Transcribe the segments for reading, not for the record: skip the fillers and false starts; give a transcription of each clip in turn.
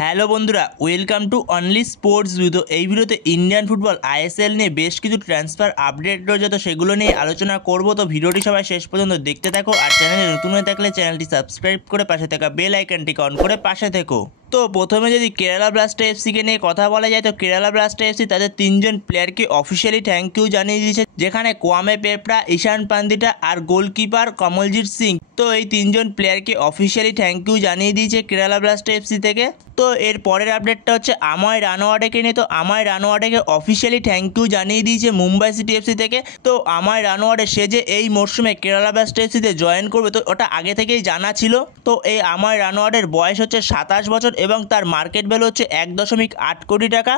Hello বন্ধুরা, welcome to only sports view. তো এই ভিডিওতে ইন্ডিয়ান ফুটবল আইএসএল নিয়ে বেশ কিছু ট্রান্সফার আপডেট রয়েছে, তো সেগুলো নিয়ে আলোচনা করব। তো ভিডিওটি সবাই শেষ পর্যন্ত দেখতে থাকো, আর চ্যানেলে নতুন হয়ে থাকলে চ্যানেলটি সাবস্ক্রাইব করে পাশে থাকা বেল আইকনটিকে অন করে পাশে থেকো। তো প্রথমে যদি কেরালা ব্লাস্টার এফসিকে নিয়ে কথা বলা যায়, তো কেরালা ব্লাস্টার এফসি তাদের তিনজন প্লেয়ারকে অফিসিয়ালি থ্যাংক ইউ জানিয়ে দিয়েছে, যেখানে কোয়ামে পেপরা, ঈশান পান্ডিটা আর গোলকিপার কমলজিৎ সিং। তো এই তিনজন প্লেয়ারকে অফিসিয়ালি থ্যাংক ইউ জানিয়ে দিয়েছে কেরালা ব্লাস্টার এফসি থেকে। তো এর পরের আপডেটটা হচ্ছে আমায় রানোয়াটেকে নিয়ে। তো আমায় রানোয়াটেকে অফিসিয়ালি থ্যাংক ইউ জানিয়ে দিয়েছে মুম্বাই সিটি এফসি থেকে। তো আমায় রানোয়াটে সে যে এই মরশুমে কেরালা ব্লাস্টার এফসিতে জয়েন করবে, তো ওটা আগে থেকেই জানা ছিল। তো এই আমায় রানোয়াটের বয়স হচ্ছে 27 বছর এবং তার মার্কেট ভ্যালু হচ্ছে 1.8 কোটি টাকা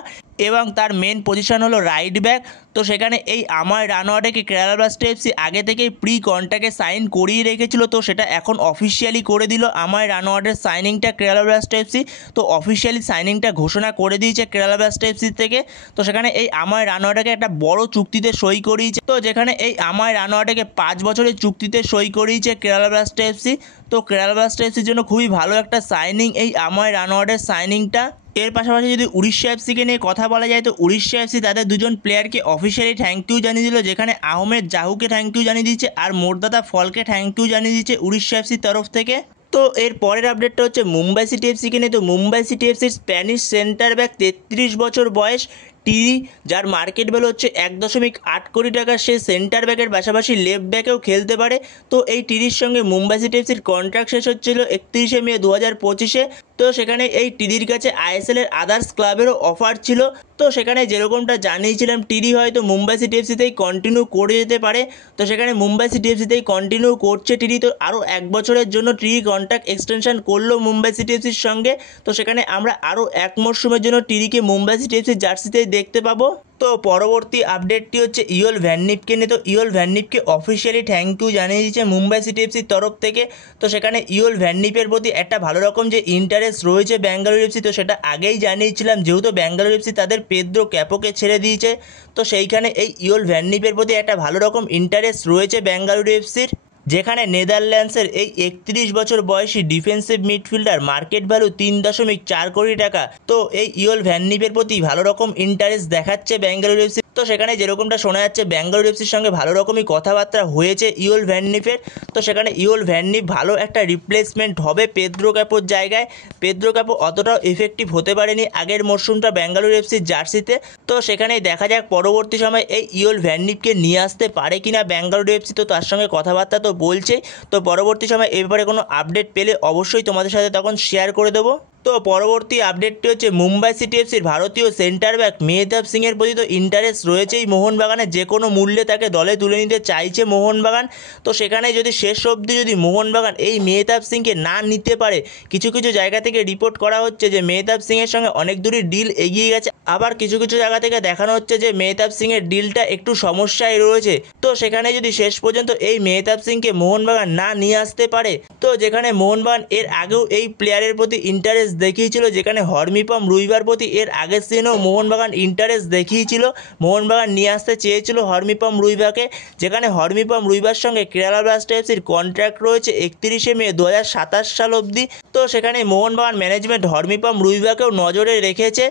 এবং তার মেন পজিশন হলো রাইট ব্যাক। তো সেখানে এই আমায় রানোয়াটেকে কেরালা ব্লাস্টার এফসি আগে থেকেই প্রি কন্ট্রাক্টে সাইন করিয়ে রেখেছিল, তো সেটা এখন অফিসিয়ালি করে দিল আমায় রানোয়াটের সাইনিংটা কেরালা ব্লাস্টার এফসি। তো অফিসিয়ালি সাইনিংটা ঘোষণা করে দিয়েছে কেরালা ব্লাস্টার এফসি থেকে। তো সেখানে এই আমায় রানোয়াটাকে একটা বড় চুক্তিতে সই করিয়েছে, তো যেখানে এই আমায় রানোয়াটাকে 5 বছরের চুক্তিতে সই করিয়েছে কেরালা ব্লাস্টার এফসি। তো কেরালা ব্লাস্টার এফসির জন্য খুবই ভালো একটা সাইনিং এই আমায় রানোয়াটের সাইনিংটা। এর পাশাপাশি যদি উড়িষ্যা এফসিকে নিয়ে কথা বলা যায়, তো উড়িষ্যা এফসি তাদের দুজন প্লেয়ারকে অফিসিয়ালি থ্যাংক ইউ জানিয়ে দিল, যেখানে আহমেদ জাহুকে থ্যাংক ইউ জানিয়ে দিচ্ছে আর মোর্দাদা ফলকে থ্যাংক ইউ জানিয়ে দিচ্ছে উড়িষ্যা এফসির তরফ থেকে। তো এর পরের আপডেটটা হচ্ছে মুম্বাই সিটি এফসিকে নিয়ে। তো মুম্বাই সিটি এফসির স্প্যানিশ সেন্টার ব্যাক 33 বছর বয়স টিরি, যার মার্কেট ভ্যালু হচ্ছে 1.8 কোটি টাকা। সে সেন্টার ব্যাকের পাশাপাশি লেফট ব্যাকেও খেলতে পারে। তো এই টিরির সঙ্গে মুম্বাই সিটি এফসির কন্ট্রাক্ট শেষ হচ্ছিল 31শে মে 2025-এ। তো সেখানে এই টিরির কাছে আইএসএল এর আদার্স ক্লাবেরও অফার ছিল। তো সেখানে যেরকমটা জানিয়েছিলাম, টিরি হয়তো মুম্বাই সিটি এফসিতেই কন্টিনিউ করে যেতে পারে। তো সেখানে মুম্বাই সিটি এফসিতেই কন্টিনিউ করছে টিরি। তো আরও 1 বছরের জন্য টিরি কন্ট্রাক্ট এক্সটেনশন করলো মুম্বাই সিটি এফসির সঙ্গে। তো সেখানে আমরা আরও 1 মরশুমের জন্য টিরিকে মুম্বাই সিটি এফসির জার্সিতেই দেখতে পাবো। তো পরবর্তী আপডেটটি হচ্ছে ইয়োল ভ্যাননিপকে নিয়ে। তো ইয়োল ভ্যাননিপকে অফিসিয়ালি থ্যাংক ইউ জানিয়ে দিয়েছে মুম্বাই সিটি এফসির তরফ থেকে। তো সেখানে ইয়োল ভ্যাননিপের প্রতি একটা ভালো রকম যে ইন্টারেস্ট রয়েছে ব্যাঙ্গালোর এফসি, তো সেটা আগেই জানিয়েছিলাম, যেহেতু ব্যাঙ্গালোর এফসি তাদের পেদ্রো ক্যাপোকে ছেড়ে দিয়েছে। তো সেইখানে এই ইয়োল ভ্যাননিপের প্রতি একটা ভালো রকম ইন্টারেস্ট রয়েছে ব্যাঙ্গালোর এফসির, যেখানে নেদারল্যান্ডসের এই 31 বছর বয়সী ডিফেন্সিভ মিডফিল্ডার মার্কেট ভ্যালু 3.4 কোটি টাকা। তো এই ইয়োল ভ্যাননিপের প্রতি ভালো রকম ইন্টারেস্ট দেখাচ্ছে ব্যাঙ্গালোর এফসি। তো সেখানে যেরকমটা শোনা যাচ্ছে ব্যাঙ্গালোর এফসির সঙ্গে ভালো রকমই কথাবার্তা হয়েছে ইয়োল ভ্যাননিপের। তো সেখানে ইয়োল ভ্যাননিপ ভালো একটা রিপ্লেসমেন্ট হবে পেদ্রো ক্যাপোর জায়গায়। পেদ্রো ক্যাপো অতটাও এফেক্টিভ হতে পারেনি আগের মরশুমটা ব্যাঙ্গালোর এফসির জার্সিতে। তো সেখানেই দেখা যাক পরবর্তী সময় এই ইয়োল ভ্যাননিপকে নিয়ে আসতে পারে কিনা ব্যাঙ্গালোর এফসি। তো তার সঙ্গে কথাবার্তা তো বলছেই। তো পরবর্তী সময় এ ব্যাপারে কোনো আপডেট পেলে অবশ্যই তোমাদের সাথে তখন শেয়ার করে দেবো। তো পরবর্তী আপডেটটি হচ্ছে মুম্বাই সিটি এফসির ভারতীয় সেন্টার ব্যাক মেহতাব সিংয়ের প্রতি তো ইন্টারেস্ট রয়েছেই মোহনবাগানে, যে কোনো মূল্যে তাকে দলে তুলে নিতে চাইছে মোহনবাগান। তো সেখানে যদি শেষ অবধি যদি মোহনবাগান এই মেহতাব সিংকে না নিতে পারে, কিছু কিছু জায়গা থেকে রিপোর্ট করা হচ্ছে যে মেহতাব সিংয়ের সঙ্গে অনেক দূরই ডিল এগিয়ে গেছে, আবার কিছু কিছু জায়গা থেকে দেখানো হচ্ছে যে মেহতাব সিংয়ের ডিলটা একটু সমস্যায় রয়েছে। তো সেখানে যদি শেষ পর্যন্ত এই মেহতাব সিংকে মোহনবাগান না নিয়ে আসতে পারে, তো যেখানে মোহনবাগান এর আগেও এই প্লেয়ারের প্রতি ইন্টারেস্ট দেখিয়েছিল, যেখানে হরমিপম রুইবার প্রতি এর আগের সিজনেও মোহনবাগান ইন্টারেস্ট দেখিয়েছিল, মোহনবাগান নিয়ে আসতে চেয়েছিল হরমিপম রুইবাকে, যেখানে হরমিপম রুইবার সঙ্গে কেরালা ব্লাস্টার এফসির কন্ট্রাক্ট রয়েছে 31শে মে 2027 সাল অবধি। তো সেখানে মোহনবাগান ম্যানেজমেন্ট হরমিপম রুইবাকেও নজরে রেখেছে।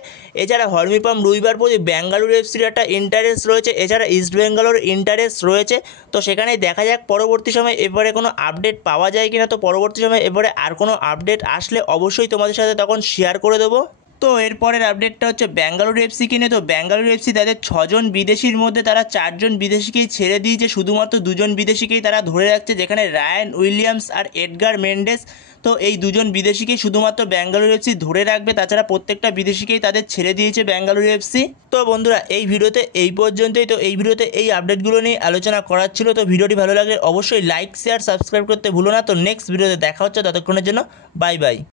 এছাড়া হরমিপম রুইবার প্রতি ব্যাঙ্গালোর এফসির একটা ইন্টারেস্ট রয়েছে, এছাড়া ইস্ট বেঙ্গলের ইন্টারেস্ট রয়েছে। তো সেখানেই দেখা যাক পরবর্তী সময় এবারে কোনো আপডেট পাওয়া যায় কিনা। তো পরবর্তী সময় এবারে আর কোনো আপডেট আসলে অবশ্যই তোমাদের সাথে তখন শেয়ার করে দেবো। তো এরপরের আপডেটটা হচ্ছে ব্যাঙ্গালোর এফসিকে নিয়ে। তো ব্যাঙ্গালোর এফসি তাদের 6 জন বিদেশির মধ্যে তারা 4 জন বিদেশিকেই ছেড়ে দিয়েছে, শুধুমাত্র 2 জন বিদেশিকেই তারা ধরে রাখছে, যেখানে রায়ান উইলিয়ামস আর এডগার মেন্ডেস। তো এই 2 জন বিদেশিকেই শুধুমাত্র ব্যাঙ্গালোর এফসি ধরে রাখবে, তাছাড়া প্রত্যেকটা বিদেশিকেই তাদের ছেড়ে দিয়েছে ব্যাঙ্গালোর এফসি। তো বন্ধুরা এই ভিডিওতে এই পর্যন্তই। তো এই ভিডিওতে এই আপডেটগুলো নিয়ে আলোচনা করার ছিল। তো ভিডিওটি ভালো লাগলে অবশ্যই লাইক, শেয়ার, সাবস্ক্রাইব করতে ভুলো না। তো নেক্সট ভিডিওতে দেখা হচ্ছে, ততক্ষণের জন্য বাই বাই।